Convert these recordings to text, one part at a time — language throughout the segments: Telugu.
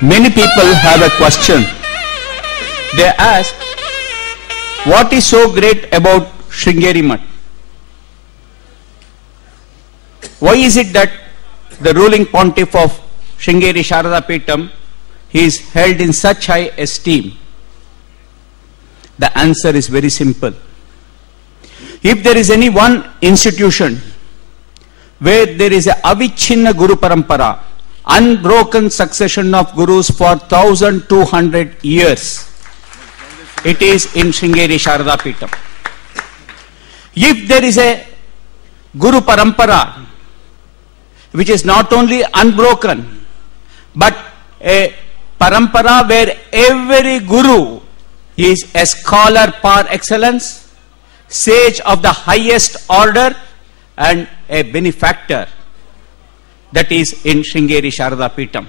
Many people have a question. They ask, what is so great about Sringeri Mutt? Why is it that the ruling pontiff of Sringeri Sharada Peetham is held in such high esteem? The answer is very simple. If there is any one institution where there is a avichinna Guru Parampara, unbroken succession of Gurus for 1200 years, it is in Sringeri Sharada Peetham. If there is a Guru Parampara which is not only unbroken, but a parampara where every Guru is a scholar par excellence, sage of the highest order, and a benefactor, that is in Sringeri Sharada Peetham.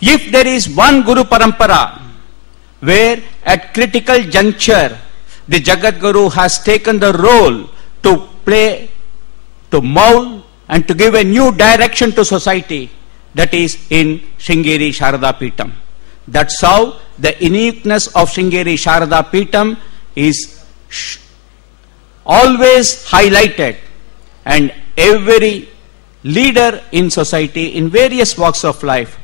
If there is one Guru Parampara where at critical juncture the Jagat Guru has taken the role to play, to mold and to give a new direction to society, that is in Sringeri Sharada Peetham. That's how the uniqueness of Sringeri Sharada Peetham is always highlighted, and every leader in society in various walks of life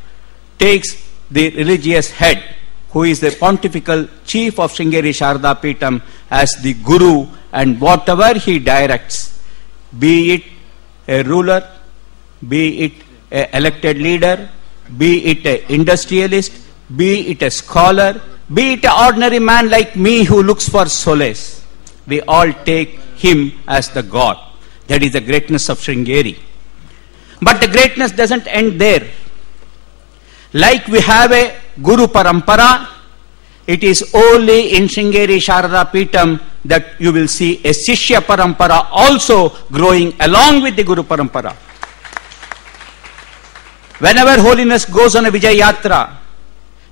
takes the religious head, who is the pontifical chief of Sringeri Sharada Peetham, as the Guru, and whatever he directs, be it a ruler, be it an elected leader, be it an industrialist, be it a scholar, be it an ordinary man like me who looks for solace, we all take him as the God. That is the greatness of Sringeri. But the greatness doesn't end there. Like we have a Guru Parampara, it is only in Sringeri Sharada Peetham that you will see a Shishya Parampara also growing along with the Guru Parampara. Whenever Holiness goes on a Vijay Yatra,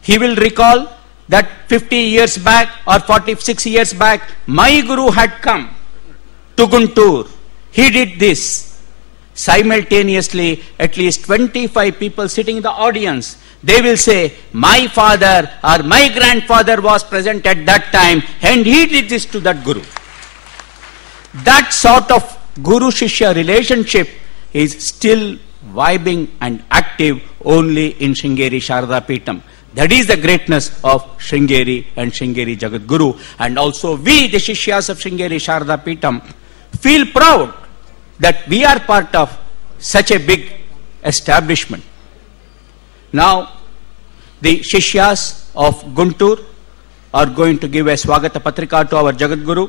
he will recall that 50 years back or 46 years back, my Guru had come to Guntur. He did this. Simultaneously, at least 25 people sitting in the audience, they will say, my father or my grandfather was present at that time and he did this to that Guru. That sort of Guru-Shishya relationship is still vibing and active only in Sringeri Sharada Peetham. That is the greatness of Sringeri and Sringeri Jagat Guru. And also we, the Shishyas of Sringeri Sharada Peetham, feel proud that we are part of such a big establishment. Now, the Shishyas of Guntur are going to give a Swagata Patrika to our Jagat Guru.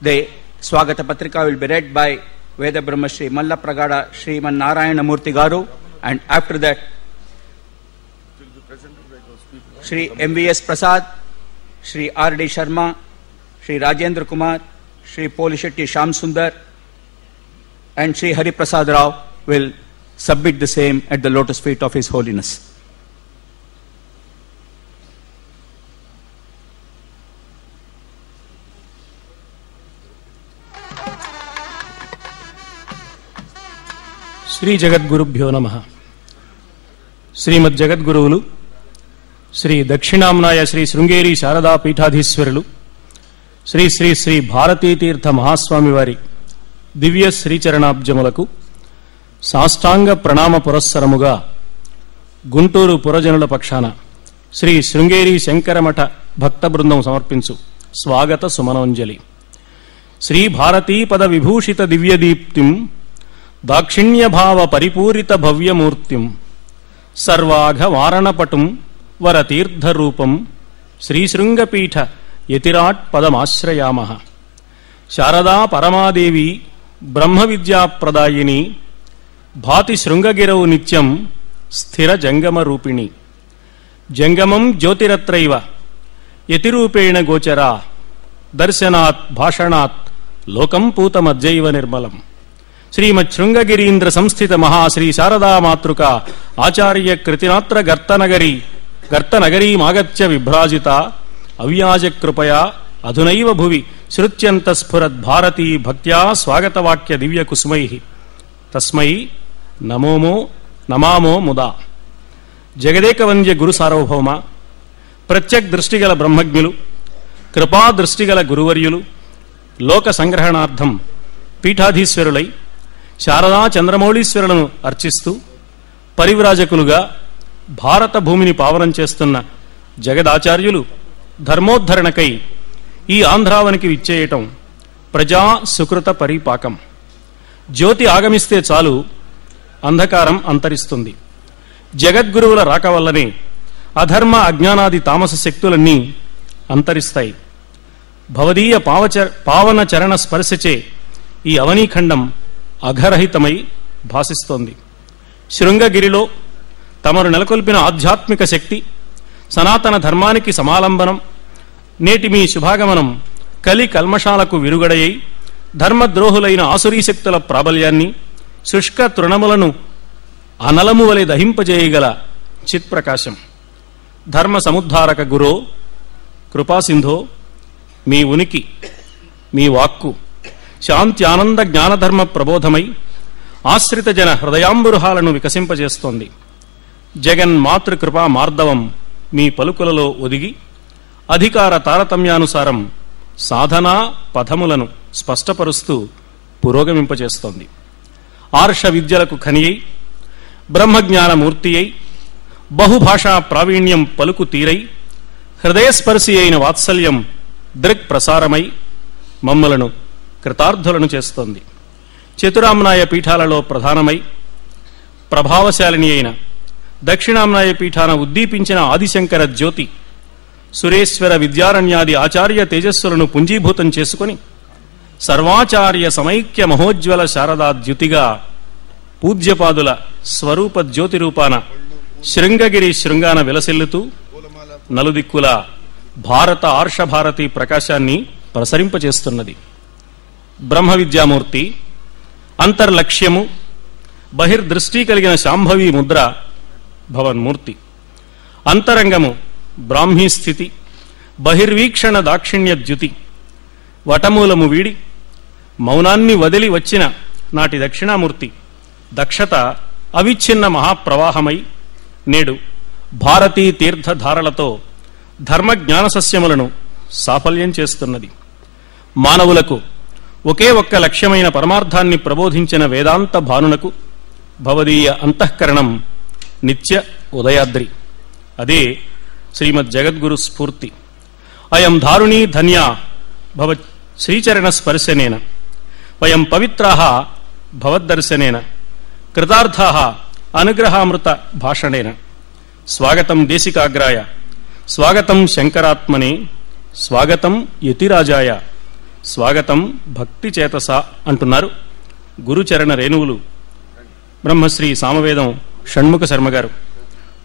The Swagata Patrika will be read by Veda Brahma Shri Malla Pragada Sriman Narayana Murthy Garu, and after that Shri MVS Prasad, Shri R.D. Sharma, Shri Rajendra Kumar, Shri Polishetty Shyam Sundar, and Shri Hari Prasad Rao will submit the same at the lotus feet of His Holiness. Shri జగద్గురుభ్యో నమః. శ్రీమద్ జగద్గురువులు శ్రీ దక్షిణాంనాయ శ్రీ శృంగేరి శారదా పీఠాధీశ్వరులు శ్రీ శ్రీ శ్రీ భారతీతీర్థ మహాస్వామి వారి దివ్య శ్రీచరణాబ్జములకు సాష్టాంగ ప్రణామ పురస్సరముగా గుంటూరు పురజనుల పక్షాన శ్రీ శృంగేరి శంకరమఠ భక్త బృందం సమర్పించు స్వాగత సుమనోంజలి. శ్రీ భారతీపద విభూషిత దివ్యదీప్తిం దాక్షిణ్యభావ పరిపూరిత భవ్యమూర్తిం సర్వాఘ వారణపటుం వరతీర్థరూపం శ్రీశృంగపీఠ యతిరాట్ పదమాశ్రయామః. శారదా పరమాదేవి బ్రహ్మ విద్యాప్రదాయిని భాతి శృంగగిరౌ నిత్యం స్థిర జంగమ రూపిణి. జంగమం జ్యోతిరత్రైవ యతిరూపేణ గోచరా దర్శనాత్ భాషణాత్ లోకం పూతమజ్జైవ నిర్మలం. శ్రీమత్ శృంగగిరీంద్ర సంస్థిత మహాశ్రీ శారదా మాతృక ఆచార్య కృతినాత్ర గర్తనగరీమాగత్య విభ్రాజిత అవ్యాజకృపయా అధునైవ భువి శ్రుత్యంత స్ఫురద్ భారతీ భక్త్యా స్వాగతవాక్య దివ్య కుసుమై తస్మై నమామో ముదా. జగదేకవంద్య గురు సార్వభౌమ, ప్రత్యక్ దృష్టిగల బ్రహ్మజ్ఞులు, కృపా దృష్టిగల గురువర్యులు లోక సంగ్రహణార్థం పీఠాధీశ్వరులై శారదా చంద్రమౌళీశ్వరులను అర్చిస్తూ పరివ్రాజకులుగా భారత భూమిని పావనం చేస్తున్న జగదాచార్యులు ధర్మోద్ధరణకై ఈ ఆంధ్రావనికి విచ్చేయటం ప్రజా సుకృత పరిపాకం. జ్యోతి ఆగమిస్తే చాలు అంధకారం అంతరిస్తుంది. జగద్గురువుల రాక వల్లనే అధర్మ అజ్ఞానాది తామస శక్తులన్నీ అంతరిస్తాయి. భవదీయ పావన చరణ స్పర్శచే ఈ అవనీఖండం అఘరహితమై భాసిస్తోంది. శృంగగిరిలో తమరు నెలకొల్పిన ఆధ్యాత్మిక శక్తి, సనాతన ధర్మానికి సమాలంబనం, నేటి మీ శుభాగమనం కలి కల్మషాలకు విరుగడయ్యి ధర్మద్రోహులైన ఆసురీ శక్తుల ప్రాబల్యాన్ని, శుష్క తృణములను అనలము వలె దహింపజేయగల చిత్ప్రకాశం. ధర్మ సముద్ధారక గురో కృపాసింధో, మీ ఉనికి, మీ వాక్కు శాంతి ఆనంద జ్ఞానధర్మ ప్రబోధమై ఆశ్రిత జన హృదయాంబురుహాలను వికసింపజేస్తోంది. జగన్మాతృకృపా మార్దవం మీ పలుకులలో ఒదిగి అధికార తారతమ్యానుసారం సాధనా పథములను స్పష్టపరుస్తూ పురోగమింపజేస్తోంది. ఆర్ష విద్యలకు ఖనియై బ్రహ్మజ్ఞానమూర్తి అయి బహుభాషా ప్రావీణ్యం పలుకు తీరై హృదయస్పర్శి అయిన వాత్సల్యం దృక్ ప్రసారమై మమ్మలను కృతార్థులను చేస్తోంది. చతురామ్నాయ పీఠాలలో ప్రధానమై ప్రభావశాలిని అయిన దక్షిణామ్నాయ పీఠాన ఉద్దీపించిన ఆదిశంకర జ్యోతి సురేశ్వర విద్యారణ్యాది ఆచార్య తేజస్సులను పుంజీభూతం చేసుకుని సర్వాచార్య సమైక్య మహోజ్వల శారదా ద్యుతిగా పూజ్యపాదుల స్వరూప జ్యోతి రూపాన శృంగగిరి శృంగాన విలసిల్లుతూ నలుదిక్కుల భారత ఆర్షభారతి ప్రకాశాన్ని ప్రసరింపచేస్తున్నది. బ్రహ్మ విద్యామూర్తి, అంతర్లక్ష్యము, బహిర్దృష్టి కలిగిన శాంభవి ముద్ర భవన్మూర్తి, అంతరంగము బ్రాహ్మీ స్థితి, బహిర్వీక్షణ దాక్షిణ్య ద్యుతి, వటమూలము వీడి మౌనాన్ని వదిలి వచ్చిన నాటి దక్షిణామూర్తి దక్షత అవిచ్ఛిన్న మహాప్రవాహమై నేడు భారతీ తీర్థధారలతో ధర్మ జ్ఞాన సస్యములను సాఫల్యం చేస్తున్నది. మానవులకు ఒకే ఒక్క లక్ష్యమైన పరమార్థాన్ని ప్రబోధించిన వేదాంత భానునకు భవదీయ అంతఃకరణం నిత్య ఉదయాద్రి. అదే శ్రీమద్ జగద్గురు స్ఫూర్తి. అయం ధారుణీ ధన్యా భవ శ్రీచరణ స్పర్శనేన, వయం పవిత్రాః భవద్దర్శనేన, కృతార్థాః అనుగ్రహామృత భాషణేన. స్వాగతం దేశికాగ్రాయ, స్వాగతం శంకరాత్మనే, స్వాగతం యతిరాజాయ, స్వాగతం భక్తి చేతస అంటున్నారు గురుచరణ రేణువులు బ్రహ్మశ్రీ సామవేదం షణ్ముఖ శర్మ గారు.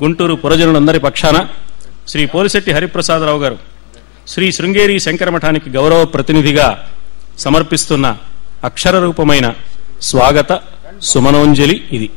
గుంటూరు పురజనులందరి పక్షాన శ్రీ పోలిశెట్టి హరిప్రసాదరావు గారు శ్రీ శృంగేరి శంకరమఠానికి గౌరవ ప్రతినిధిగా సమర్పిస్తున్న అక్షర రూపమైన స్వాగత సుమనోంజలి ఇది.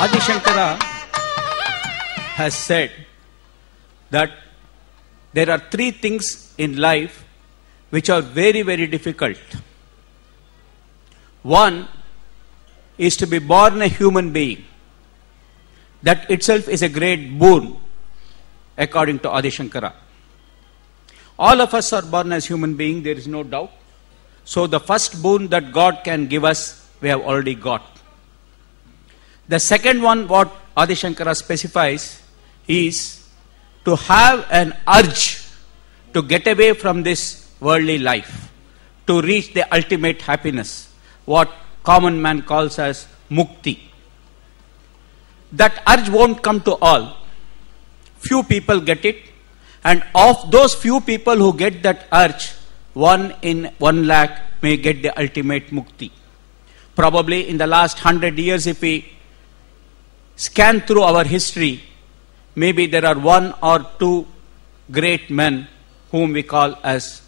Adi Shankara has said that there are three things in life which are very, very difficult. One is to be born a human being. That itself is a great boon, according to Adi Shankara. All of us are born as human beings, there is no doubt. So the first boon that God can give us, we have already got. The second one, what Adi Shankara specifies, is to have an urge to get away from this worldly life, to reach the ultimate happiness, what common man calls as mukti. That urge won't come to all. Few people get it, and of those few people who get that urge, 1 in 1 lakh may get the ultimate mukti. Probably in the last 100 years, if we scan through our history, maybe there are 1 or 2 great men whom we call as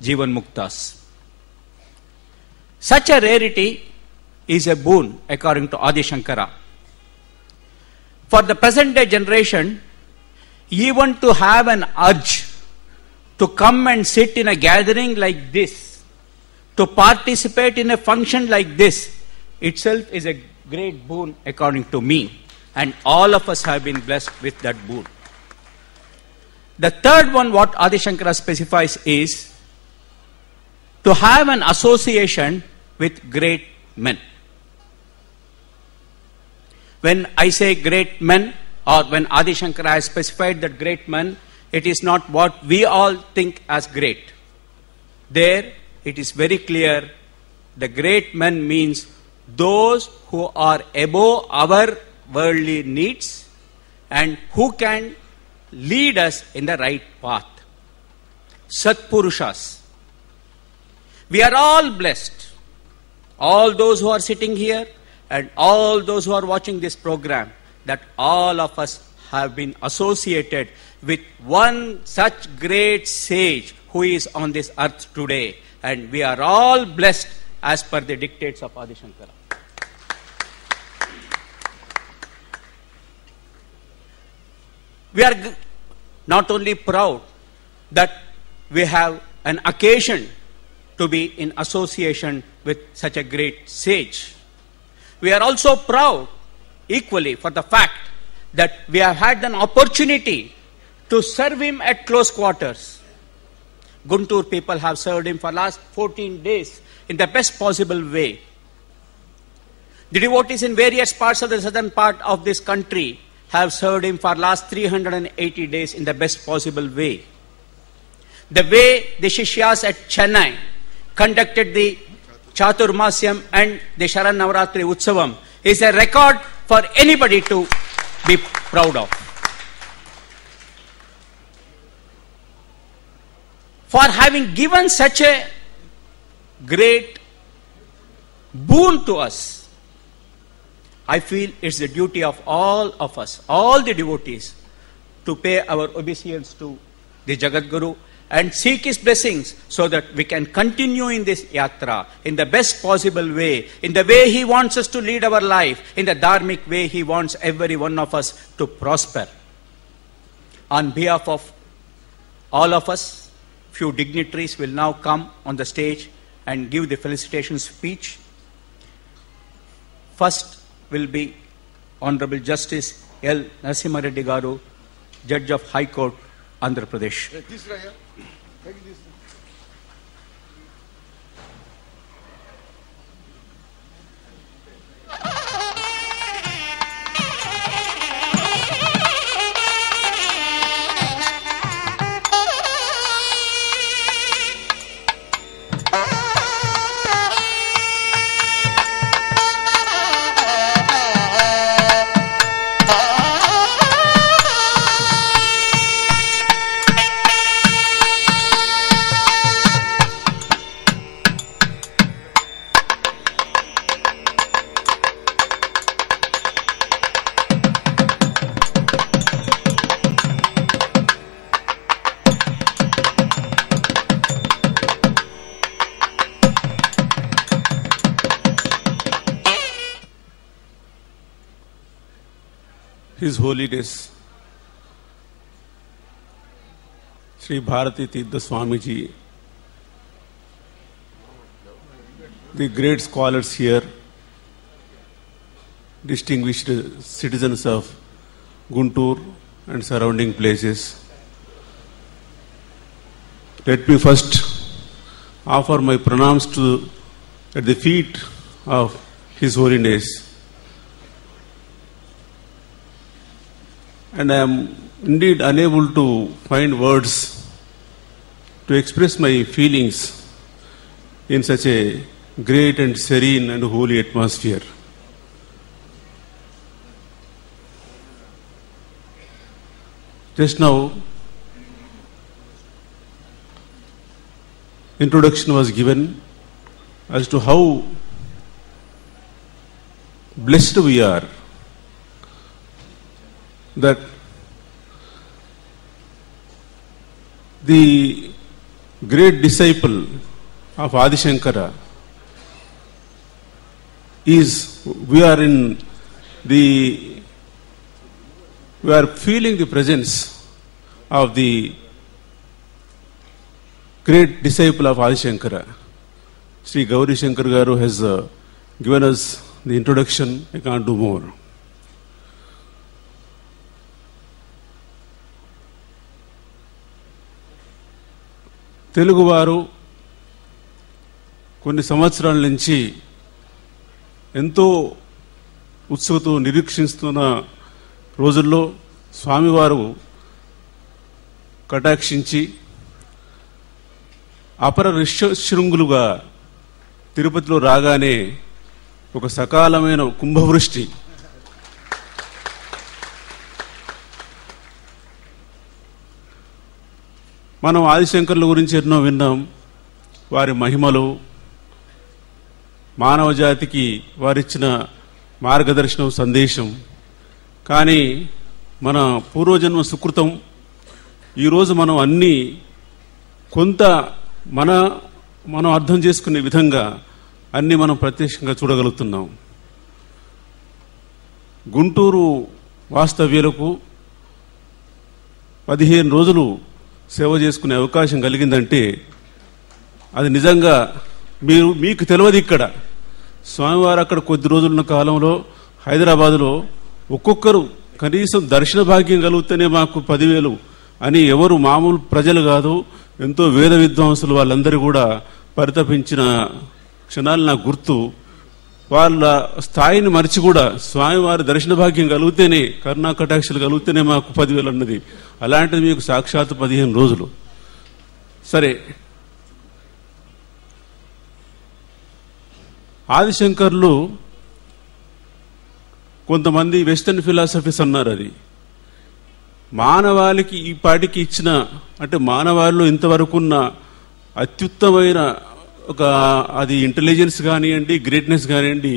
Jivan Muktas. Such a rarity is a boon, according to Adi Shankara. For the present day generation, even to have an urge to come and sit in a gathering like this, to participate in a function like this, itself is a great boon, according to me. And all of us have been blessed with that boon. The third one, what Adi Shankara specifies, is to have an association with great men. When I say great men, or when Adi Shankara has specified that great men, it is not what we all think as great. There, it is very clear, the great men means those who are above our worldly needs and who can lead us in the right path. Satpurushas. We are all blessed. All those who are sitting here and all those who are watching this program, that all of us have been associated with one such great sage who is on this earth today. And we are all blessed as per the dictates of Adi Shankara. We are not only proud that we have an occasion to be in association with such a great sage. We are also proud equally for the fact that we have had an opportunity to serve him at close quarters. Guntur people have served him for last 14 days in the best possible way. The devotees in various parts of the southern part of this country have served him for last 380 days in the best possible way. The way the Shishyas at Chennai conducted the Chaturmasyam and the Sharan Navaratri Utsavam is a record for anybody to be proud of. For having given such a great boon to us, I feel it's the duty of all of us, all the devotees, to pay our obeisance to the Jagadguru and seek his blessings so that we can continue in this yatra in the best possible way, in the way he wants us to lead our life, in the dharmic way he wants every one of us to prosper. On behalf of all of us, few dignitaries will now come on the stage and give the felicitation speech. First will be Honorable Justice L. Narasimha Reddy Garu, Judge of High Court, Andhra Pradesh. His Holiness Sri Bharati Tirtha Swamiji, the great scholars here, distinguished citizens of Guntur and surrounding places. Let me first offer my pranams at the feet of His Holiness. And I am indeed unable to find words to express my feelings in such a great and serene and holy atmosphere. Just now, introduction was given as to how blessed we are that the great disciple of Adi Shankara we are feeling the presence of the great disciple of Adi Shankara. Sri Gauri Shankar Garu has given us the introduction. I can't do more. తెలుగువారు కొన్ని సంవత్సరాల నుంచి ఎంతో ఉత్సుకతో నిరీక్షిస్తున్న రోజుల్లో స్వామివారు కటాక్షించి అపర ఋష్యశృంగులుగా తిరుపతిలో రాగానే ఒక సకాలమైన కుంభవృష్టి మనం ఆదిశంకర్ల గురించి ఎన్నో విన్నాం. వారి మహిమలు, మానవ జాతికి వారిచ్చిన మార్గదర్శనం, సందేశం. కానీ మన పూర్వజన్మ సుకృతం ఈరోజు మనం అన్నీ కొంత మనం అర్థం చేసుకునే విధంగా అన్నీ మనం ప్రత్యక్షంగా చూడగలుగుతున్నాం. గుంటూరు వాస్తవ్యులకు 15 రోజులు సేవ చేసుకునే అవకాశం కలిగిందంటే అది నిజంగా మీకు తెలియదు. ఇక్కడ స్వామివారు అక్కడ కొద్ది రోజులున్న కాలంలో హైదరాబాదులో ఒక్కొక్కరు కనీసం దర్శన భాగ్యం కలిగితేనే మాకు 10,000 అని ఎవరు మామూలు ప్రజలు కాదు, ఎంతో వేద విద్వాంసులు వాళ్ళందరూ కూడా పరితపించిన క్షణాలు నాకు గుర్తు. వాళ్ళ స్థాయిని మరిచి కూడా స్వామివారి దర్శన భాగ్యం కలిగితేనే, కరుణా కటాక్షలు కలిగితేనే మాకు 10,000 అన్నది. అలాంటిది మీకు సాక్షాత్ 15 రోజులు. సరే, ఆదిశంకర్లు కొంతమంది వెస్టర్న్ ఫిలాసఫీస్ అన్నారు. అది మానవాళికి ఈ పాటికి ఇచ్చిన, అంటే మానవాళిలో ఇంతవరకున్న అత్యుత్తమైన అది ఇంటెలిజెన్స్ కానివ్వండి, గ్రేట్నెస్ కానివ్వండి,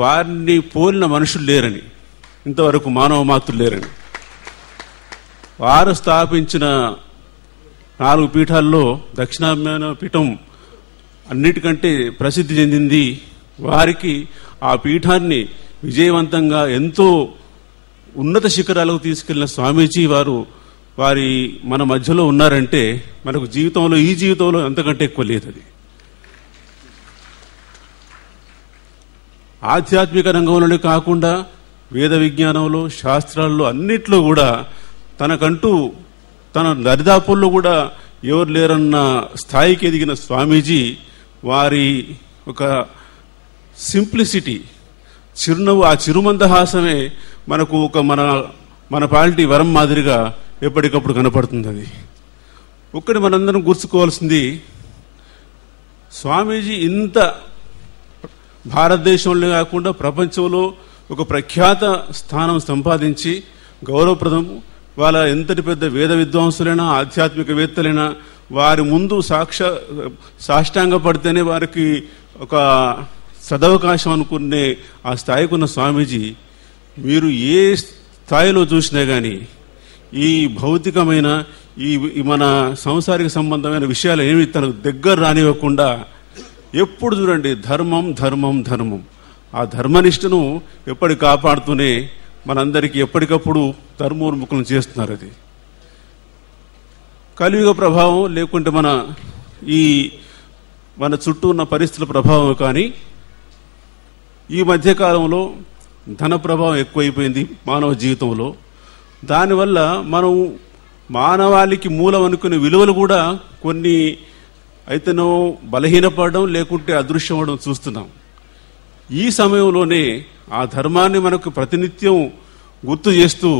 వారిని పోలిన మనుషులు లేరని, ఇంతవరకు మానవ మాతృలు లేరని. వారు స్థాపించిన 4 పీఠాల్లో దక్షిణాభిమాన పీఠం అన్నిటికంటే ప్రసిద్ధి చెందింది. వారికి ఆ పీఠాన్ని విజయవంతంగా ఎంతో ఉన్నత శిఖరాలకు తీసుకెళ్లిన స్వామీజీ వారి మన మధ్యలో ఉన్నారంటే మనకు ఈ జీవితంలో అంతకంటే ఎక్కువ లేదు. అది ఆధ్యాత్మిక రంగంలోనే కాకుండా వేద విజ్ఞానంలో, శాస్త్రాల్లో అన్నిట్లో కూడా తనకంటూ తన దరిదాపుల్లో కూడా ఎవరు లేరన్న స్థాయికి ఎదిగిన స్వామీజీ వారి ఒక సింప్లిసిటీ, చిరునవ్వు, ఆ చిరుమందహాసమే మనకు ఒక మన పాలిటీ వరం మాదిరిగా ఎప్పటికప్పుడు కనపడుతుంది. అది ఒక్కటి మనందరం గుర్తుకోవాల్సింది, స్వామీజీ ఇంత భారతదేశంలో కాకుండా ప్రపంచంలో ఒక ప్రఖ్యాత స్థానం సంపాదించి గౌరవప్రదం, వాళ్ళ ఎంతటి పెద్ద వేద విద్వాంసులైనా ఆధ్యాత్మికవేత్తలైనా వారి ముందు సాష్టాంగ పడితేనే వారికి ఒక సదవకాశం అనుకునే ఆ స్థాయికి ఉన్న స్వామీజీ, మీరు ఏ స్థాయిలో చూసినా కానీ ఈ భౌతికమైన ఈ మన సంసారిక సంబంధమైన విషయాలు ఏమి తనకు దగ్గర రానివ్వకుండా ఎప్పుడు చూడండి ధర్మం ధర్మం ధర్మం, ఆ ధర్మనిష్టను ఎప్పటి కాపాడుతూనే మనందరికీ ఎప్పటికప్పుడు తరుమోన్ముఖులను చేస్తున్నారు. అది కలియుగ ప్రభావం లేకుంటే మన చుట్టూ ఉన్న పరిస్థితుల ప్రభావం. కానీ ఈ మధ్యకాలంలో ధన ప్రభావం ఎక్కువైపోయింది మానవ జీవితంలో. దానివల్ల మనం మానవాళికి మూలం అనుకునే విలువలు కూడా కొన్ని అయితేనో బలహీనపడడం లేకుంటే అదృశ్యం అవడం చూస్తున్నాం. ఈ సమయంలోనే ఆ ధర్మాన్ని మనకు ప్రతినిత్యం గుర్తు చేస్తూ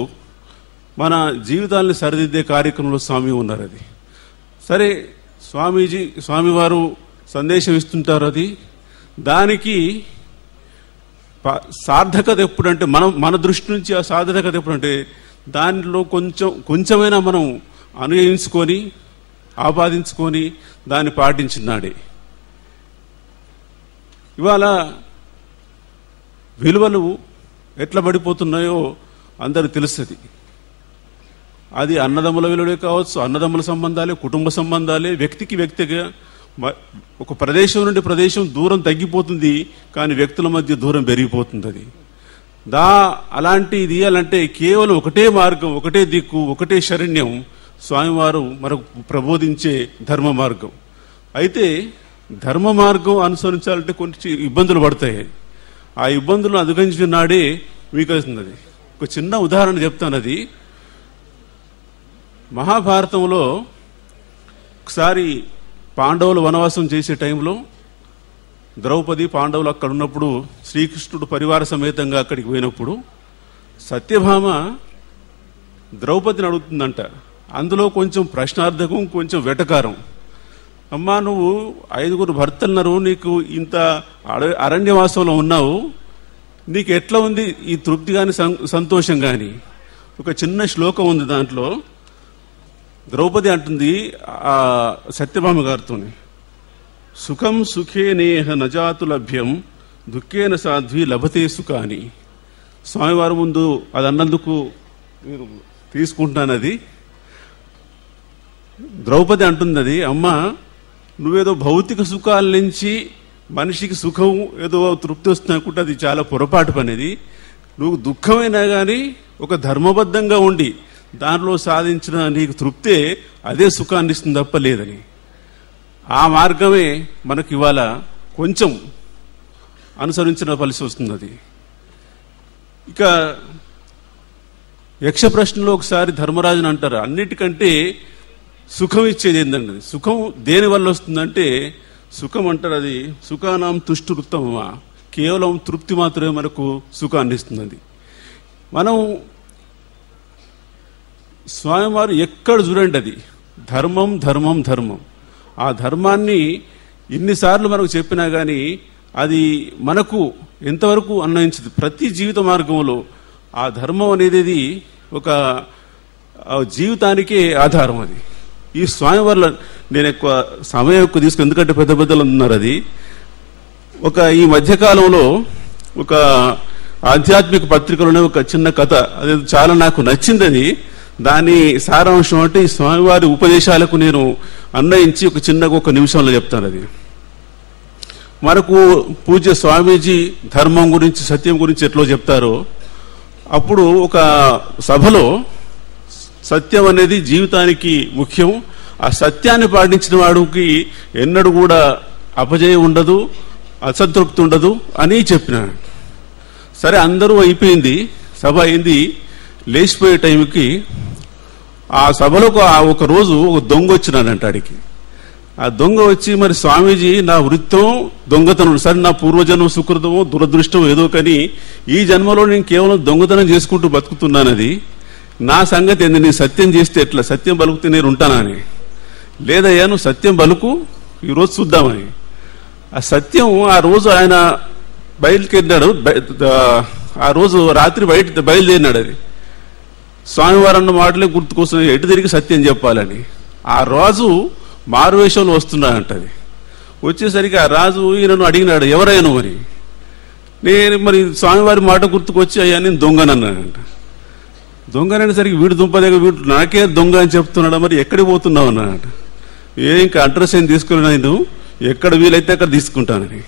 మన జీవితాలను సరిదిద్దే కార్యక్రమంలో స్వామి ఉన్నారు. అది సరే, స్వామివారు సందేశం ఇస్తుంటారు. అది దానికి సార్థకత ఎప్పుడంటే మన దృష్టి నుంచి ఆ సార్థకత ఎప్పుడంటే దానిలో కొంచెమైనా మనం అనుభవించుకొని ఆపాదించుకొని దాన్ని పాటించినాడే. ఇవాళ విలువలు ఎట్లా పడిపోతున్నాయో అందరికి తెలుస్తుంది. అది అన్నదమ్ముల విలువలే కావచ్చు, అన్నదమ్ముల సంబంధాలే, కుటుంబ సంబంధాలే, వ్యక్తికి వ్యక్తిగా ఒక ప్రదేశం నుండి ప్రదేశం దూరం తగ్గిపోతుంది, కానీ వ్యక్తుల మధ్య దూరం పెరిగిపోతుంది. అది అలాంటిది ఇయ్యాలంటే కేవలం ఒకటే మార్గం, ఒకటే దిక్కు, ఒకటే శరణ్యం స్వామివారు మనకు ప్రబోధించే ధర్మ మార్గం. అయితే ధర్మ మార్గం అనుసరించాలంటే కొంచెం ఇబ్బందులు పడతాయి. ఆ ఇబ్బందులను అధిగమించిన నాడే మీకు వస్తుంది. ఒక చిన్న ఉదాహరణ చెప్తాను. అది మహాభారతంలో ఒకసారి పాండవులు వనవాసం చేసే టైంలో ద్రౌపది పాండవులు అక్కడ ఉన్నప్పుడు శ్రీకృష్ణుడు పరివార సమేతంగా అక్కడికి పోయినప్పుడు సత్యభామ ద్రౌపదిని అడుగుతుందంట. అందులో కొంచెం ప్రశ్నార్థకం, కొంచెం వెటకారం. అమ్మా, నువ్వు 5 భర్తలున్నారు, నీకు ఇంత అరణ్యవాసంలో ఉన్నావు, నీకు ఎట్లా ఉంది ఈ తృప్తి కానీ సంతోషం కానీ? ఒక చిన్న శ్లోకం ఉంది దాంట్లో. ద్రౌపది అంటుంది ఆ సత్యభామ గారితో, సుఖం సుఖే నేహ నజాతు లభ్యం దుఃఖేన సాధ్వి లభతే సుఖాని. స్వామివారి ముందు అది అన్నందుకు నేను తీసుకుంటానది. ద్రౌపది అంటుంది, అది అమ్మ, నువ్వేదో భౌతిక సుఖాల నుంచి మనిషికి సుఖం ఏదో తృప్తి వస్తుంది అనుకుంటే అది చాలా పొరపాటు పనేది. నువ్వు దుఃఖమైనా కానీ ఒక ధర్మబద్ధంగా ఉండి దానిలో సాధించిన నీకు తృప్తే అదే సుఖాన్ని ఇస్తుంది తప్ప లేదని. ఆ మార్గమే మనకి ఇవాళ కొంచెం అనుసరించిన ఫలిసి వస్తున్నది. ఇక యక్ష ప్రశ్నలో ఒకసారి ధర్మరాజుని అంటారు, అన్నిటికంటే సుఖం ఇచ్చేది ఏంటండి? సుఖం దేని వల్ల వస్తుందంటే, సుఖం అంటారు అది సుఖానాం తుష్టురుత్తమా, కేవలం తృప్తి మాత్రమే మనకు సుఖాన్ని ఇస్తుంది. మనం స్వామివారు ఎక్కడ చూడండి అది ధర్మం ధర్మం ధర్మం. ఆ ధర్మాన్ని ఇన్నిసార్లు మనకు చెప్పినా కానీ అది మనకు ఎంతవరకు అన్వయించదు. ప్రతి జీవిత మార్గంలో ఆ ధర్మం అనేది ఒక జీవితానికే ఆధారం. అది ఈ స్వామివారిలో నేను ఎక్కువ సమయం ఎక్కువ తీసుకుని, ఎందుకంటే పెద్ద పెద్దలు ఉన్నారు. అది ఈ మధ్యకాలంలో ఒక ఆధ్యాత్మిక పత్రికలోనే ఒక చిన్న కథ, అది చాలా నాకు నచ్చింది. అది దాని సారాంశం అంటే ఈ స్వామివారి ఉపదేశాలకు నేను అన్వయించి ఒక నిమిషంలో చెప్తాను. అది మనకు పూజ్య స్వామీజీ ధర్మం గురించి, సత్యం గురించి ఎట్లా చెప్తారో, అప్పుడు ఒక సభలో సత్యం అనేది జీవితానికి ముఖ్యం, ఆ సత్యాన్ని పాటించిన వాడికి ఎన్నడూ కూడా అపజయం ఉండదు, అసంతృప్తి ఉండదు అని చెప్పినాడు. సరే, అందరూ అయిపోయింది, సభ అయింది. లేచిపోయే టైంకి ఆ సభలో ఒక రోజు ఒక దొంగ వచ్చినాడంట ఆడికి. ఆ దొంగ వచ్చి, మరి స్వామీజీ, నా వృత్తం దొంగతనం, సరే నా పూర్వజన్మ సుకృతమో దురదృష్టం ఏదో, కానీ ఈ జన్మలో నేను కేవలం దొంగతనం చేసుకుంటూ బతుకుతున్నానది, నా సంగతి ఏంది? నీ సత్యం చేస్తే ఎట్లా? సత్యం పలుకుతే నేను ఉంటానా అని. లేదయ్యా, నువ్వు సత్యం పలుకు, ఈరోజు చూద్దామని. ఆ సత్యం ఆ రోజు ఆయన బయలుకెళ్ళాడు. ఆ రోజు రాత్రి బయలుదేరినాడు. అది స్వామివారు అన్న మాటలే గుర్తుకొస్తుంది, ఎటు తిరిగి సత్యం చెప్పాలని. ఆ రాజు మారువేషంలో వస్తున్నాడంట. అది వచ్చేసరికి ఆ రాజు ఈయనను అడిగినాడు, ఎవరైనా మరి? నేను మరి స్వామివారి మాట గుర్తుకొచ్చి, అయ్యా నేను దొంగనన్నాడంట. దొంగననేసరికి వీడు దుంపదేగా, వీడు నాకే దొంగ అని చెప్తున్నాడా, మరి ఎక్కడికి పోతున్నావు అన్నాడంట. ఇంకా అడ్రస్ ఏం తీసుకున్నా, నేను ఎక్కడ వీలైతే అక్కడ తీసుకుంటానని.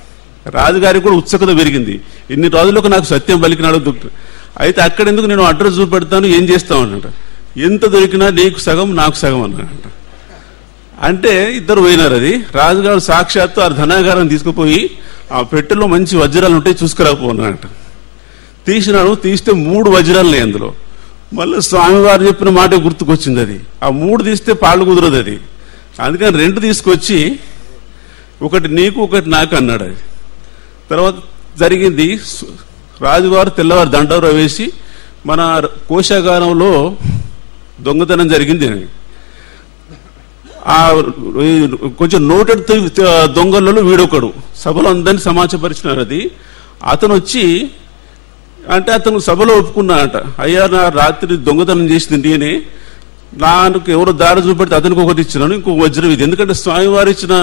రాజుగారికి కూడా ఉత్సుకత పెరిగింది, ఇన్ని రోజులకు నాకు సత్యం పలికినాడు. అయితే అక్కడ ఎందుకు నేను అడ్రస్ చూపెడతాను, ఏం చేస్తావు అన్నట. ఎంత దొరికినా నీకు సగం నాకు సగం అన్నట. అంటే ఇద్దరు పోయినారు. అది రాజుగారు సాక్షాత్తు ఆ ధనాగారం తీసుకుపోయి ఆ పెట్టెలో మంచి వజ్రాలు ఉంటాయి చూసుకురాకపోన్నాడట. తీసినాడు. తీస్తే 3 వజ్రాలు అందులో. మళ్ళీ స్వామివారు చెప్పిన మాట గుర్తుకొచ్చింది. అది ఆ 3 తీస్తే పాళ్ళు కుదరదు. అది అందుకని 2 తీసుకొచ్చి ఒకటి నీకు ఒకటి నాకు అన్నాడు. అది తర్వాత జరిగింది. రాజుగారు తెల్లవారు దండోరా వేసి మన కోశాగారంలో దొంగతనం జరిగింది. ఆ కొంచెం నోటెడ్ దొంగలలో వీడొకడు సభలో అందరినీ సమాచారపరిచినారు. అది అతను వచ్చి అంటే అతను సభలో ఒప్పుకున్నాడట. అయ్యా, నా రాత్రి దొంగతనం చేసింది నేనే, నాకు ఎవరో దారి చూపెడితే అతనికి ఒకటి ఇచ్చినాను, ఇంకొక వజ్రం ఇది. ఎందుకంటే స్వామివారు ఇచ్చిన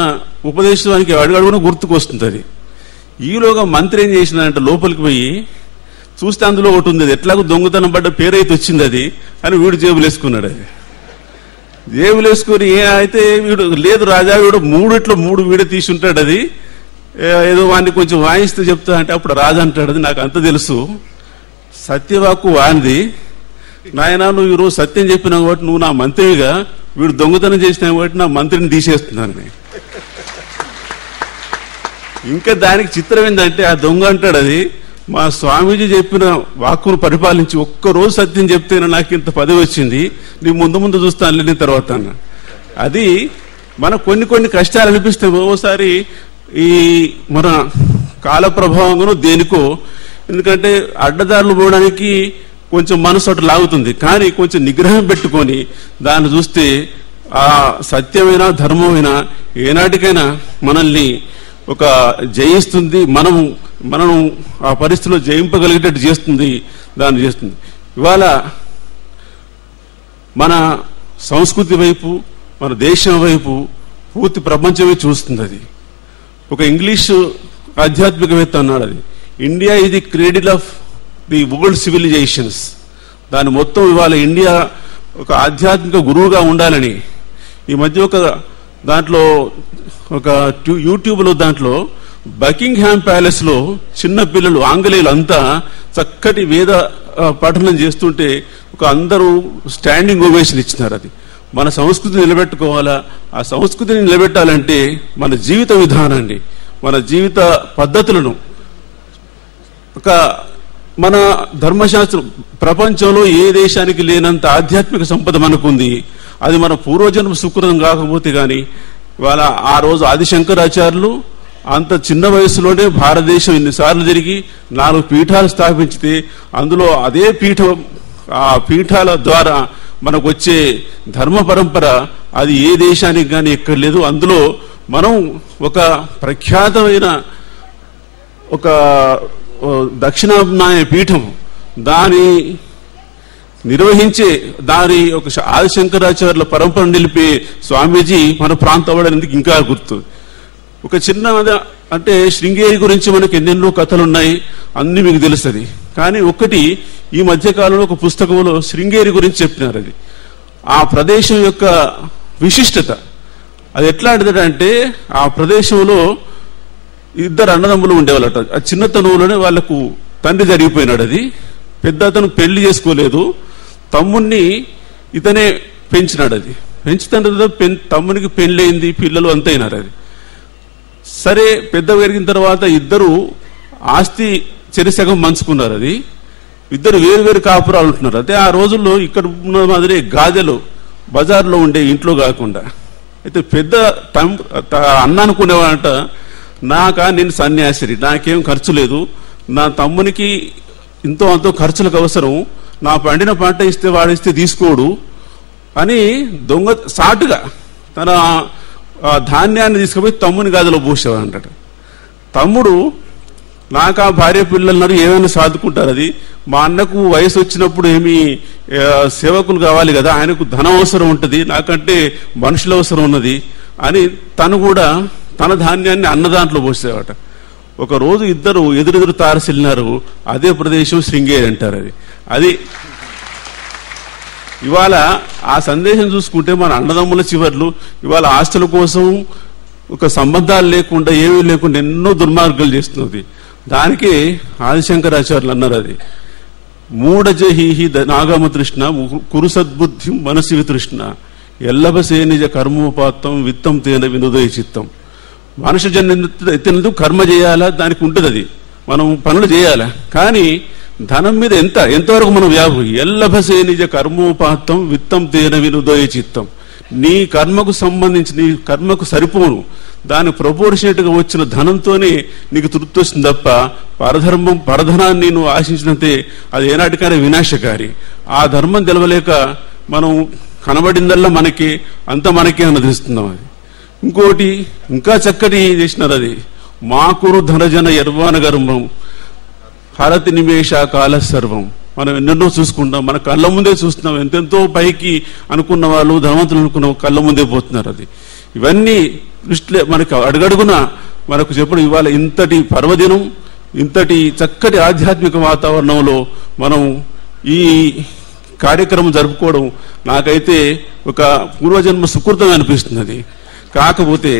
ఉపదేశానికి అడుగడుగున గుర్తుకొస్తుంది. అది ఈలోగా మంత్రి ఏం చేసినాడంటే లోపలికి పోయి చూస్తే అందులో ఒకటి ఉంది. అది ఎట్లాగో దొంగతనం పడ్డ పేరైతే వచ్చింది అది అని వీడు జేబులు వేసుకున్నాడు. అది జేబులు వేసుకుని అయితే వీడు లేదు రాజా, వీడు 3 వీడే తీసి ఉంటాడు. అది ఏదో వాడిని కొంచెం వాయిస్తే చెప్తా అంటే అప్పుడు రాజు అంటాడు, అది నాకు అంత తెలుసు, సత్యవాక్కు వాంది నాయన, నువ్వు ఈరోజు సత్యం చెప్పినావు కాబట్టి నువ్వు నా మంత్రిగా, వీడు దొంగతనం చేసినావు కాబట్టి నా మంత్రిని తీసేస్తున్నాను. ఇంకా దానికి చిత్రం ఏంటంటే ఆ దొంగ అంటాడు, అది మా స్వామీజీ చెప్పిన వాక్కును పరిపాలించి ఒక్కరోజు సత్యం చెప్తేనే నాకు ఇంత పదవి వచ్చింది, నీ ముందు చూస్తాను లేని తర్వాత అన్న. అది మనకు కొన్ని కష్టాలు అనిపిస్తే ఓసారి ఈ మన కాల ప్రభావంగానో దేనికో, ఎందుకంటే అడ్డదారులు పోవడానికి కొంచెం మనసు అటు లాగుతుంది. కానీ కొంచెం నిగ్రహం పెట్టుకొని దాన్ని చూస్తే ఆ సత్యమైనా ధర్మమైనా ఏనాటికైనా మనల్ని ఒక జయిస్తుంది. మనం ఆ పరిస్థితిలో జయింపగలిగేటట్టు చేస్తుంది, దాన్ని చేస్తుంది. ఇవాళ మన సంస్కృతి వైపు, మన దేశం వైపు పూర్తి ప్రపంచమే చూస్తుంది. అది ఒక ఇంగ్లీషు ఆధ్యాత్మికవేత్త అన్నాడు, అది India is the cradle of the world civilisations. దాని మొత్తం ఇవాళ ఇండియా ఒక ఆధ్యాత్మిక గురువుగా ఉండాలని ఈ మధ్య ఒక దాంట్లో ఒక యూట్యూబ్లో దాంట్లో బకింగ్హామ్ ప్యాలెస్ లో చిన్న పిల్లలు ఆంగ్లేయులు అంతా చక్కటి వేద పఠనం చేస్తుంటే ఒక అందరూ స్టాండింగ్ ఓవేషన్ ఇచ్చినారు. అది మన సంస్కృతిని నిలబెట్టుకోవాలా. ఆ సంస్కృతిని నిలబెట్టాలంటే మన జీవిత విధానాన్ని, మన జీవిత పద్ధతులను, ఒక మన ధర్మశాస్త్రం ప్రపంచంలో ఏ దేశానికి లేనంత ఆధ్యాత్మిక సంపద మనకుంది. అది మన పూర్వజన్మ సుకృతం కాకపోతే గాని ఇవాళ ఆ రోజు ఆదిశంకరాచార్యులు అంత చిన్న వయసులోనే భారతదేశం ఇన్నిసార్లు తిరిగి 4 పీఠాలు స్థాపించితే అందులో అదే ఆ పీఠాల ద్వారా మనకు వచ్చే ధర్మ పరంపర అది ఏ దేశానికి కానీ ఎక్కడ లేదు. అందులో మనం ఒక ప్రఖ్యాతమైన ఒక దక్షిణామ్నాయ పీఠం దాని నిర్వహించే దాని ఒక ఆదిశంకరాచార్యుల పరంపర నిలిపే స్వామీజీ మన ప్రాంతం వాడనేందుకు ఇంకా గుర్తు. ఒక చిన్న అంటే శృంగేరి గురించి మనకి ఎన్నెన్నో కథలు ఉన్నాయి, అన్ని మీకు తెలుస్తుంది. కానీ ఒకటి ఈ మధ్య కాలంలో ఒక పుస్తకంలో శృంగేరి గురించి చెప్పినారు. అది ఆ ప్రదేశం యొక్క విశిష్టత. అది ఎట్లాంటిదంటే ఆ ప్రదేశంలో 2 అన్నదమ్ములు ఉండేవాళ్ళట. ఆ చిన్నతనంలోనే వాళ్లకు తండ్రి జరిగిపోయినాడు. అది పెద్ద అతను పెళ్లి చేసుకోలేదు, తమ్ముణ్ణి ఇతనే పెంచినాడు. అది పెంచుతుంటే తమ్మునికి పెళ్ళయింది, పిల్లలు అంతైనారు. అది సరే పెద్ద పెరిగిన తర్వాత ఇద్దరు ఆస్తి చెరిసగం పంచుకున్నారు. అది ఇద్దరు వేరు కాపురాలు ఉంటున్నారు. అదే ఆ రోజుల్లో ఇక్కడ ఉన్న మాదిరి గాజెలు బజార్లో ఉండే ఇంట్లో కాకుండా. అయితే పెద్ద అన్న అనుకునేవాడంట, నేను సన్యాసిని, నాకేం ఖర్చు లేదు, నా తమ్మునికి ఇంతో అంతో ఖర్చులకు అవసరం, నా పండిన పంట ఇస్తే వాడిస్తే తీసుకోడు అని దొంగ సాటుగా తన ధాన్యాన్ని తీసుకుపోయి తమ్ముని గాదిలో పోసేవాడంట. తమ్ముడు నాకు ఆ భార్య పిల్లలున్నారు, ఏమైనా సాదుకుంటారు. అది మా అన్నకు వయసు వచ్చినప్పుడు ఏమి సేవకులు కావాలి కదా, ఆయనకు ధనం అవసరం ఉంటుంది, నాకంటే మనుషుల అవసరం ఉన్నది అని తను కూడా తన ధాన్యాన్ని అన్న దాంట్లో పోసేవాట. ఒక రోజు ఇద్దరు ఎదురెదురు తారసిల్లినారు. అదే ప్రదేశం శృంగేరి అంటారు. అది ఇవాళ ఆ సందేశం చూసుకుంటే మన అన్నదమ్ముల చివర్లు ఇవాళ ఆస్తుల కోసం ఒక సంబంధాలు లేకుండా ఏమీ లేకుండా ఎన్నో దుర్మార్గాలు చేస్తున్నది. దానికి ఆదిశంకరాచార్యులు అన్నారు, అది మూఢజహీహి నాగమతృష్ణ కురు సద్బుద్ధి మనసి వితృష్ణ ఎల్లభసే నిజ కర్మోపాత్తం విత్తం తేన వినుదయ చిత్తం. మనుష్య జన్మ కర్మ చేయాలా, దానికి ఉంటుంది, అది మనం పనులు చేయాలా. కానీ ధనం మీద ఎంతవరకు మనం వ్యాపకం. ఎల్లభసే నిజ కర్మోపాత్తం విత్తం తేన వినుదయ చిత్తం. నీ కర్మకు సంబంధించి నీ కర్మకు సరిపోను దానికి ప్రపోర్షనేట్ గా వచ్చిన ధనంతోనే నీకు తృప్తి వస్తుంది తప్ప పరధనాన్ని నువ్వు ఆశించినంతే అది ఏనాటికైనా వినాశకారి. ఆ ధర్మం తెలవలేక మనం కనబడిందల్లా మనకి అంత మనకే అనుదిస్తున్నాం. అది ఇంకోటి ఇంకా చక్కటి చేసినారు, అది మాకురు ధనజన యర్వాన గర్వం హరతి నిమేష కాల సర్వం. మనం ఎన్నెన్నో చూసుకుంటాం, మన కళ్ళ ముందే చూస్తున్నాం. ఎంతెంతో పైకి అనుకున్న వాళ్ళు, ధనవంతులు అనుకున్న కళ్ళ ముందే పోతున్నారు. అది ఇవన్నీ దృష్టిలో మనకు అడుగడుగున మనకు చెప్పడం. ఇవాళ ఇంతటి పర్వదినం, ఇంతటి చక్కటి ఆధ్యాత్మిక వాతావరణంలో మనం ఈ కార్యక్రమం జరుపుకోవడం నాకైతే ఒక పూర్వజన్మ సుకృతం అనిపిస్తున్నది. కాకపోతే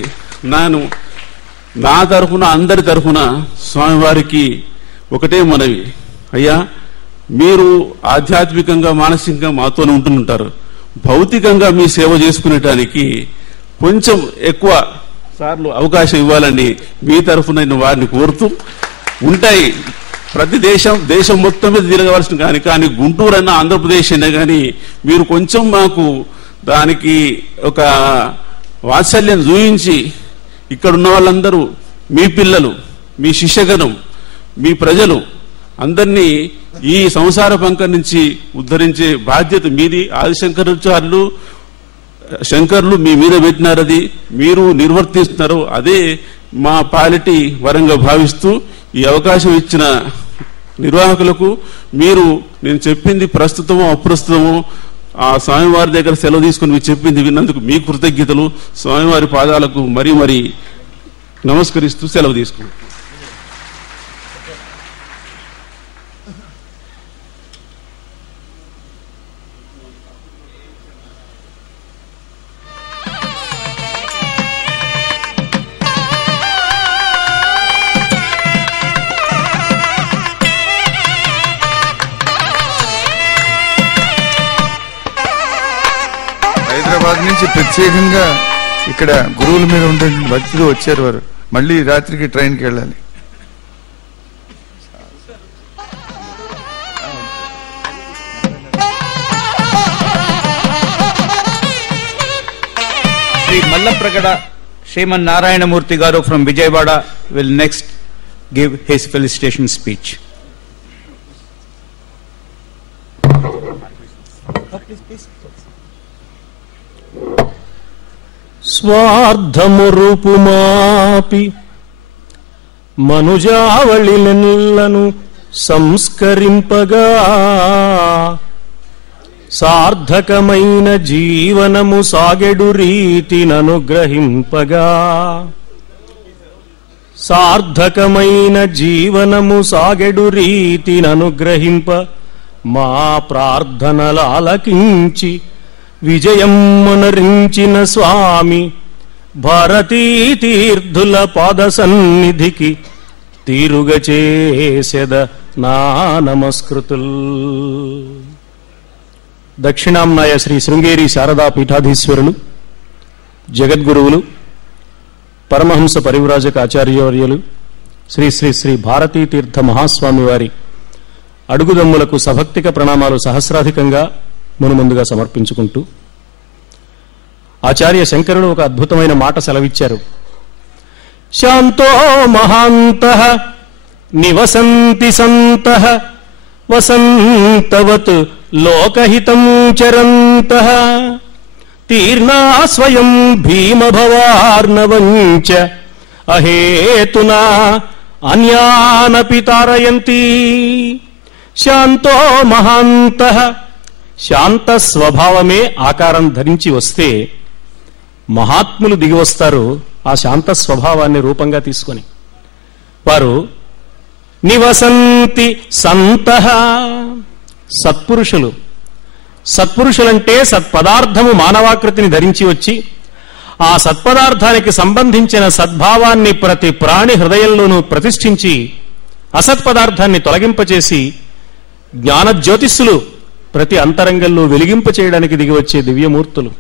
నా తరఫున అందరి తరఫున స్వామివారికి ఒకటే మనవి, అయ్యా మీరు ఆధ్యాత్మికంగా మానసికంగా మాతోనే ఉంటుంటారు, భౌతికంగా మీ సేవ చేసుకునేటానికి కొంచెం ఎక్కువ సార్లు అవకాశం ఇవ్వాలని మీ తరఫున వారిని కోరుతూ ఉంటాయి. ప్రతి దేశం మొత్తం మీద తిరగవలసిన కానీ గుంటూరు అన్న ఆంధ్రప్రదేశ్ అయినా కానీ మీరు కొంచెం మాకు దానికి ఒక వాత్సల్యం చూపించి ఇక్కడ ఉన్న వాళ్ళందరూ మీ పిల్లలు, మీ శిష్యగణం, మీ ప్రజలు అందరినీ ఈ సంసార పంక నుంచి ఉద్ధరించే బాధ్యత మీది. ఆదిశంకరాచార్యులు శంకర్లు మీ మీద పెట్టినారు, అది మీరు నిర్వర్తిస్తున్నారు. అదే మా పాలిటీ వరంగా భావిస్తూ ఈ అవకాశం ఇచ్చిన నిర్వాహకులకు నేను చెప్పింది ప్రస్తుతమో అప్రస్తుతమో ఆ స్వామివారి దగ్గర సెలవు తీసుకుని మీరు చెప్పింది విన్నందుకు మీ కృతజ్ఞతలు. స్వామివారి పాదాలకు మరీ నమస్కరిస్తూ సెలవు తీసుకున్నాను. హైదరాబాద్ నుంచి ప్రత్యేకంగా ఇక్కడ గురువుల మీద ఉండే భక్తులు వచ్చారు. వారు మళ్ళీ రాత్రికి ట్రైన్కి వెళ్ళాలి. శ్రీ మల్లప్రగడ శ్రీమన్ నారాయణమూర్తి గారు from Vijayawada will next give his felicitation speech. స్వార్థమురుపుమాపి మనుజావళిలెల్లను సంస్కరింపగా సార్థకమైన జీవనము సాగెడు రీతిననుగ్రహింపగా సార్థకమైన జీవనము సాగెడు రీతిననుగ్రహింప మా ప్రార్థనలాలకించి విజయమ్మనరించిన స్వామి భారతీ తీర్థుల పాద సన్నిధికి తీరుగ చేసెద నా నమస్కృతుల్. దక్షిణాంనాయ శ్రీ శృంగేరి శారదా పీఠాధీశ్వరులు, జగద్గురువులు, పరమహంస పరివ్రాజక ఆచార్యవర్యులు శ్రీ శ్రీ శ్రీ భారతీ తీర్థ మహాస్వామి వారి అడుగుదమ్ములకు సభక్తిక ప్రణామాలు సహస్రాధికంగా మునుముందుగా సమర్పించుకుంటూ, ఆచార్య శంకరుడు ఒక అద్భుతమైన మాట సెలవిచ్చారు. శాంతో మహాంతః నివసంతి సంతః వసంతవత్ లోకహితం చరంతః తీర్ణా స్వయం భీమభవార్ణవంచ అహేతునా అన్యానపి తారయంతి. శాంతో మహాంతః, శాంత స్వభావమే ఆకారం ధరించి వస్తే మహాత్ములు దిగి వస్తారు ఆ శాంత స్వభావాన్ని రూపంగా తీసుకొని. వారు నివసంతి సంతః, సత్పురుషులు. సత్పురుషులంటే సత్పదార్థము మానవాకృతిని ధరించి వచ్చి ఆ సత్పదార్థానికి సంబంధించిన సద్భావాన్ని ప్రతి ప్రాణి హృదయంలోనూ ప్రతిష్ఠించి అసత్పదార్థాన్ని తొలగింపచేసి జ్ఞాన జ్యోతిస్సులు ప్రతి అంతరంగంలో వెలిగింప చేయడానికి దిగి వచ్చే దివ్యమూర్తులు.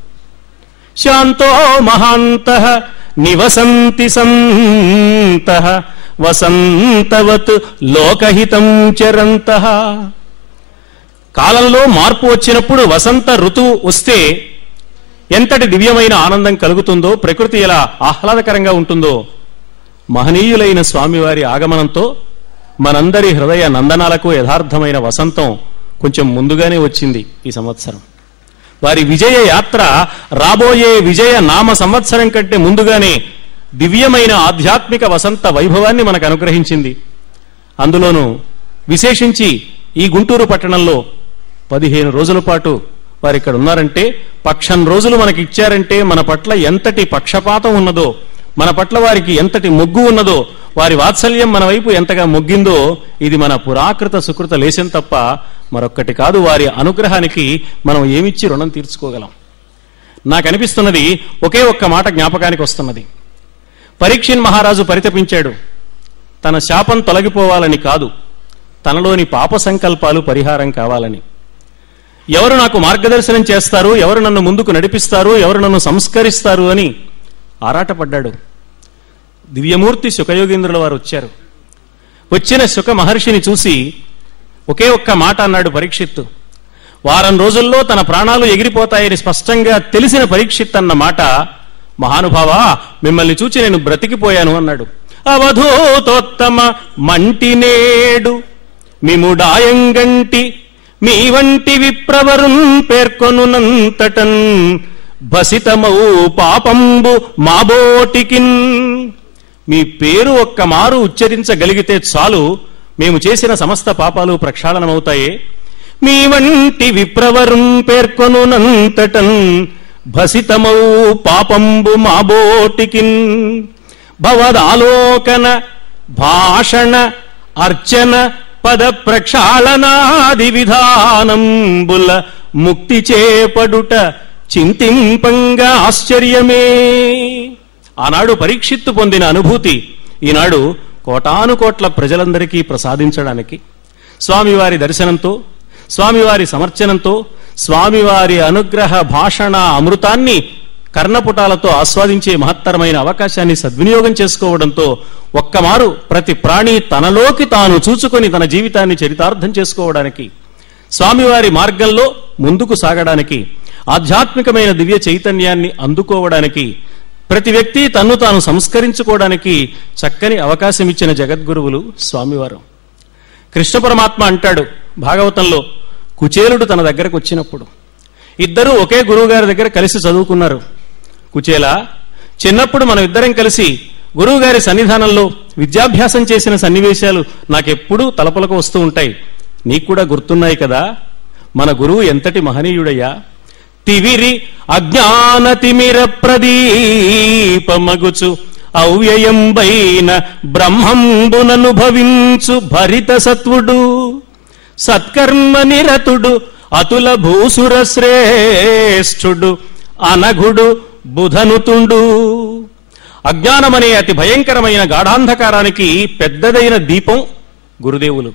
శాంతో మహాంతః నివసంతి సంతః వసంతవత్ లోకహితం చరంతః. కాలంలో మార్పు వచ్చినప్పుడు వసంత ఋతువు వస్తే ఎంతటి దివ్యమైన ఆనందం కలుగుతుందో, ప్రకృతి ఎలా ఆహ్లాదకరంగా ఉంటుందో, మహనీయులైన స్వామివారి ఆగమనంతో మనందరి హృదయ నందనాలకు యథార్థమైన వసంతం కొంచెం ముందుగానే వచ్చింది ఈ సంవత్సరం. వారి విజయ యాత్ర రాబోయే విజయ నామ సంవత్సరం కంటే ముందుగానే దివ్యమైన ఆధ్యాత్మిక వసంత వైభవాన్ని మనకు అనుగ్రహించింది. అందులోనూ విశేషించి ఈ గుంటూరు పట్టణంలో 15 రోజుల పాటు వారు ఇక్కడ ఉన్నారంటే, పక్షం రోజులు మనకి ఇచ్చారంటే మన పట్ల ఎంతటి పక్షపాతం ఉన్నదో, మన పట్ల వారికి ఎంతటి మొగ్గు ఉన్నదో, వారి వాత్సల్యం మన వైపు ఎంతగా మొగ్గిందో ఇది మన పురాకృత సుకృత లేశం తప్ప మరొక్కటి కాదు. వారి అనుగ్రహానికి మనం ఏమిచ్చి రుణం తీర్చుకోగలం? నాకు అనిపిస్తున్నది, ఒకే ఒక్క మాట జ్ఞాపకానికి వస్తున్నది. పరీక్షిన్ మహారాజు పరితపించాడు. తన శాపం తొలగిపోవాలని కాదు, తనలోని పాప సంకల్పాలు పరిహారం కావాలని. ఎవరు నాకు మార్గదర్శనం చేస్తారు, ఎవరు నన్ను ముందుకు నడిపిస్తారు, ఎవరు నన్ను సంస్కరిస్తారు అని ఆరాటపడ్డాడు. దివ్యమూర్తి శుకయోగీంద్రుల వారు వచ్చారు. వచ్చిన శుక మహర్షిని చూసి ఒకే ఒక్క మాట అన్నాడు పరీక్షిత్తు. వారం రోజుల్లో తన ప్రాణాలు ఎగిరిపోతాయని స్పష్టంగా తెలిసిన పరీక్షిత్ అన్న మాట, మహానుభావా మిమ్మల్ని చూచి నేను బ్రతికిపోయాను అన్నాడు. అవధూతోత్తమ మంటినేడు మిముడాయంగంటి మీ వంటి విప్రవరున్ పేర్కొనునంతటన్ భసితమౌ పాపంబు మాబోటికిన్. మీ పేరు ఒక్క మారు ఉచ్చరించగలిగితే చాలు, మేము చేసిన సమస్త పాపాలు ప్రక్షాళనమవుతాయే. మీ వంటి విప్రవరున్ పేర్కొనునంతటన్ భసితమౌ పాపంబు మాబోటికిన్. భవదాలోకన భాషణ అర్చన పద ప్రక్షాళనాది విధానంబుల ముక్తి చేపడుట చింతింపంగా ఆశ్చర్యమే. ఆనాడు పరీక్షిత్తు పొందిన అనుభూతి ఈనాడు కోటానుకోట్ల ప్రజలందరికీ ప్రసాదించడానికి స్వామివారి దర్శనంతో, స్వామివారి సమర్చనంతో, స్వామివారి అనుగ్రహ భాషణ అమృతాన్ని కర్ణపుటాలతో ఆస్వాదించే మహత్తరమైన అవకాశాన్ని సద్వినియోగం చేసుకోవడంతో ఒక్కమారు ప్రతి ప్రాణి తనలోకి తాను చూచుకొని తన జీవితాన్ని చరితార్థం చేసుకోవడానికి, స్వామివారి మార్గంలో ముందుకు సాగడానికి, ఆధ్యాత్మికమైన దివ్య చైతన్యాన్ని అందుకోవడానికి, ప్రతి వ్యక్తి తన్ను తాను సంస్కరించుకోవడానికి చక్కని అవకాశం ఇచ్చిన జగద్గురువులు స్వామివారు. కృష్ణ పరమాత్మ అంటాడు భాగవతంలో, కుచేలుడు తన దగ్గరకు వచ్చినప్పుడు ఇద్దరూ ఒకే గురువు గారి దగ్గర కలిసి చదువుకున్నారు. కుచేల, చిన్నప్పుడు మనం ఇద్దరం కలిసి గురువు గారి సన్నిధానంలో విద్యాభ్యాసం చేసిన సన్నివేశాలు నాకెప్పుడూ తలపులకు వస్తూ ఉంటాయి. నీకు కూడా గుర్తున్నాయి కదా? మన గురువు ఎంతటి మహనీయుడయ్యా! తివిరి అజ్ఞాన తిమిర ప్రదీపమగుచు అవ్యయంబైన బ్రహ్మంబుననుభవించు భరిత సత్వుడు, సత్కర్మ నిరతుడు, అతుల భూసుర శ్రేష్ఠుడు, అనఘుడు బుధనుతుండు. అజ్ఞానమనే అతి భయంకరమైన గాఢాంధకారానికి పెద్దదైన దీపం గురుదేవులు.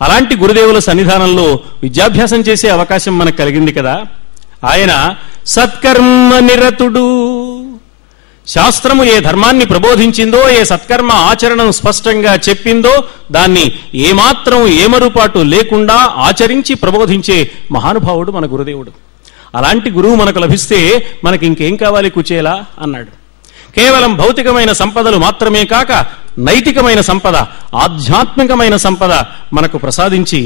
అలాంటి గురుదేవుల సన్నిధానంలో విద్యాభ్యాసం చేసే అవకాశం మనకు కలిగింది కదా. ఆయన సత్కర్మ నిరతుడు. శాస్త్రము ఏ ధర్మాన్ని ప్రబోధించిందో, ఏ సత్కర్మ ఆచరణను స్పష్టంగా చెప్పిందో దాన్ని ఏమాత్రం ఏమరుపాటు లేకుండా ఆచరించి ప్రబోధించే మహానుభావుడు మన గురుదేవుడు. అలాంటి గురువు మనకు లభిస్తే మనకి ఇంకేం కావాలి కుచేలా అన్నాడు. కేవలం భౌతికమైన సంపదలు మాత్రమే కాక నైతికమైన సంపద, ఆధ్యాత్మికమైన సంపద మనకు ప్రసాదించి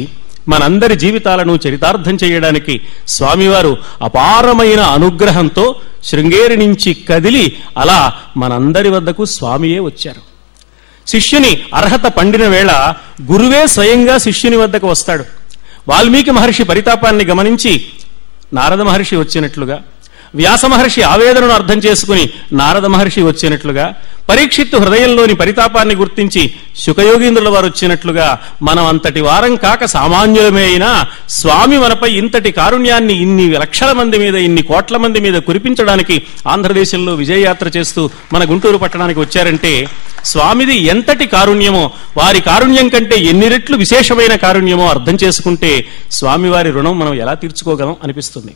మనందరి జీవితాలను చరితార్థం చేయడానికి స్వామివారు అపారమైన అనుగ్రహంతో శృంగేరి నుంచి కదిలి అలా మనందరి వద్దకు స్వామియే వచ్చారు. శిష్యుని అర్హత పండిన వేళ గురువే స్వయంగా శిష్యుని వద్దకు వస్తాడు. వాల్మీకి మహర్షి పరితాపాన్ని గమనించి నారద మహర్షి వచ్చినట్లుగా, వ్యాస మహర్షి ఆవేదనను అర్థం చేసుకుని నారద మహర్షి వచ్చినట్లుగా, పరీక్షిత్తు హృదయంలోని పరితాపాన్ని గుర్తించి శుకయోగీంద్రుల వారు వచ్చినట్లుగా మనం అంతటి వారం కాక సామాన్యులమే అయినా స్వామి మనపై ఇంతటి కారుణ్యాన్ని ఇన్ని లక్షల మంది మీద, ఇన్ని కోట్ల మంది మీద కురిపించడానికి ఆంధ్రదేశంలో విజయయాత్ర చేస్తూ మన గుంటూరు పట్టణానికి వచ్చారంటే స్వామిది ఎంతటి కారుణ్యమో, వారి కారుణ్యం కంటే ఎన్ని రెట్లు విశేషమైన కారుణ్యమో అర్థం చేసుకుంటే స్వామివారి రుణం మనం ఎలా తీర్చుకోగలం అనిపిస్తుంది.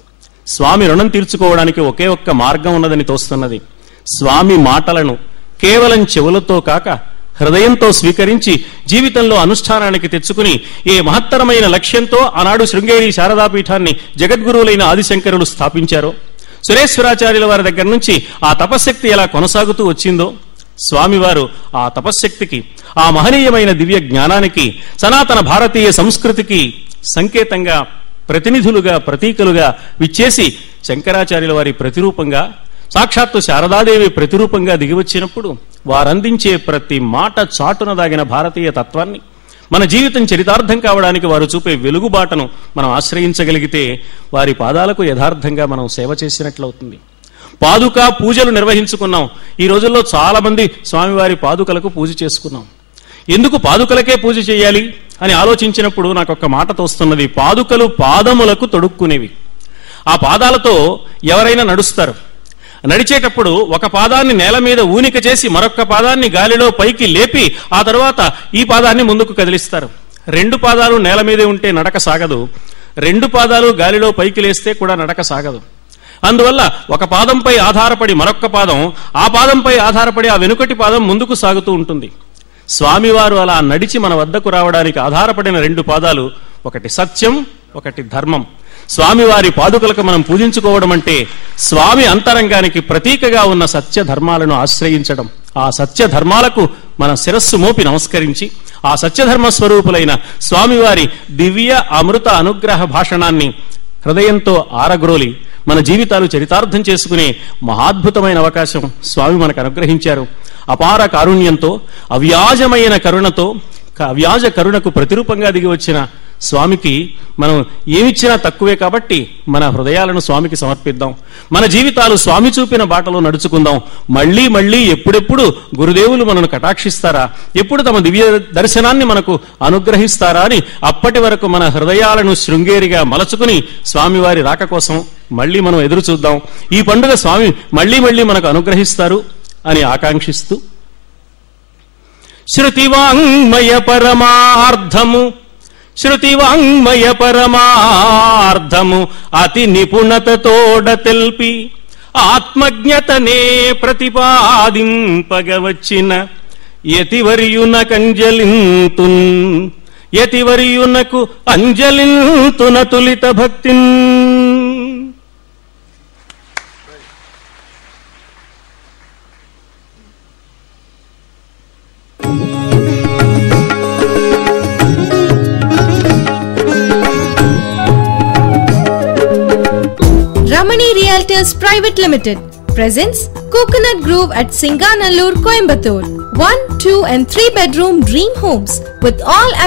స్వామి రుణం తీర్చుకోవడానికి ఒకే ఒక్క మార్గం ఉన్నదని తోస్తున్నది. స్వామి మాటలను కేవలం చెవులతో కాక హృదయంతో స్వీకరించి జీవితంలో అనుష్ఠానానికి తెచ్చుకుని ఏ మహత్తరమైన లక్ష్యంతో ఆనాడు శృంగేరి శారదాపీఠాన్ని జగద్గురువులైన ఆదిశంకరులు స్థాపించారో, సురేశ్వరాచార్యుల వారి దగ్గర నుంచి ఆ తపశ్శక్తి ఎలా కొనసాగుతూ వచ్చిందో, స్వామివారు ఆ తపశ్శక్తికి, ఆ మహనీయమైన దివ్య జ్ఞానానికి, సనాతన భారతీయ సంస్కృతికి సంకేతంగా, ప్రతినిధులుగా, ప్రతీకలుగా విచ్చేసి శంకరాచార్యుల వారి ప్రతిరూపంగా, సాక్షాత్తు శారదాదేవి ప్రతిరూపంగా దిగివచ్చినప్పుడు వారందించే ప్రతి మాట చాటున దాగిన భారతీయ తత్వాన్ని మన జీవితం చరితార్థం కావడానికి వారు చూపే వెలుగుబాటను మనం ఆశ్రయించగలిగితే వారి పాదాలకు యథార్థంగా మనం సేవ చేసినట్లవుతుంది. పాదుకా పూజలు నిర్వహించుకున్నాం. ఈ రోజుల్లో చాలా మంది స్వామివారి పాదుకలకు పూజ చేసుకున్నాం. ఎందుకు పాదుకలకే పూజ చేయాలి అని ఆలోచించినప్పుడు నాకు ఒక మాట తోస్తున్నది. పాదుకలు పాదములకు తొడుక్కునేవి. ఆ పాదాలతో ఎవరైనా నడుస్తారు. నడిచేటప్పుడు ఒక పాదాన్ని నేల మీద ఊనిక చేసి మరొక పాదాన్ని గాలిలో పైకి లేపి ఆ తర్వాత ఈ పాదాన్ని ముందుకు కదిలిస్తారు. రెండు పాదాలు నేల మీదే ఉంటే నడక సాగదు. రెండు పాదాలు గాలిలో పైకి లేస్తే కూడా నడక సాగదు. అందువల్ల ఒక పాదంపై ఆధారపడి మరొక్క పాదం, ఆ పాదంపై ఆధారపడి ఆ వెనుకటి పాదం ముందుకు సాగుతూ ఉంటుంది. స్వామివారు అలా నడిచి మన వద్దకు రావడానికి ఆధారపడిన రెండు పాదాలు, ఒకటి సత్యం, ఒకటి ధర్మం. స్వామివారి పాదుకలకు మనం పూజించుకోవడం అంటే స్వామి అంతరంగానికి ప్రతీకగా ఉన్న సత్య ధర్మాలను ఆశ్రయించడం. ఆ సత్య ధర్మాలకు మన శిరస్సు మోపి నమస్కరించి ఆ సత్యధర్మ స్వరూపులైన స్వామివారి దివ్య అమృత అనుగ్రహ భాషణాన్ని హృదయంతో ఆరగ్రోలి మన జీవితాలు చరితార్థం చేసుకునే మహాద్భుతమైన అవకాశం స్వామి మనకు అనుగ్రహించారు. అపార కారుణ్యంతో, అవ్యాజమైన కరుణతో, అవ్యాజ కరుణకు ప్రతిరూపంగా దిగి వచ్చిన స్వామికి మనం ఏమిచ్చినా తక్కువే. కాబట్టి మన హృదయాలను స్వామికి సమర్పిద్దాం. మన జీవితాలు స్వామి చూపిన బాటలో నడుచుకుందాం. మళ్లీ మళ్లీ ఎప్పుడెప్పుడు గురుదేవులు మనను కటాక్షిస్తారా, ఎప్పుడు తమ దివ్య దర్శనాన్ని మనకు అనుగ్రహిస్తారా అని అప్పటి వరకు మన హృదయాలను శృంగేరిగా మలచుకుని స్వామివారి రాక కోసం మళ్లీ మనం ఎదురు చూద్దాం. ఈ పండుగ స్వామి మళ్లీ మళ్లీ మనకు అనుగ్రహిస్తారు అని ఆకాంక్షిస్తూ, శృతివాంగ్మయ పరమార్థము, శృతివాంగ్మయ పరమార్థము అతి నిపుణతతోడ తెల్పి ఆత్మజ్ఞతనే ప్రతిపాదింపగవచ్చిన యతివర్యునకంజలింతున్, యతివర్యునకు అంజలింతున తులిత భక్తిన్. Ramani Realtors Private Limited presents Coconut Grove at Singanallur, Coimbatore. 1, 2 and 3 bedroom dream homes with all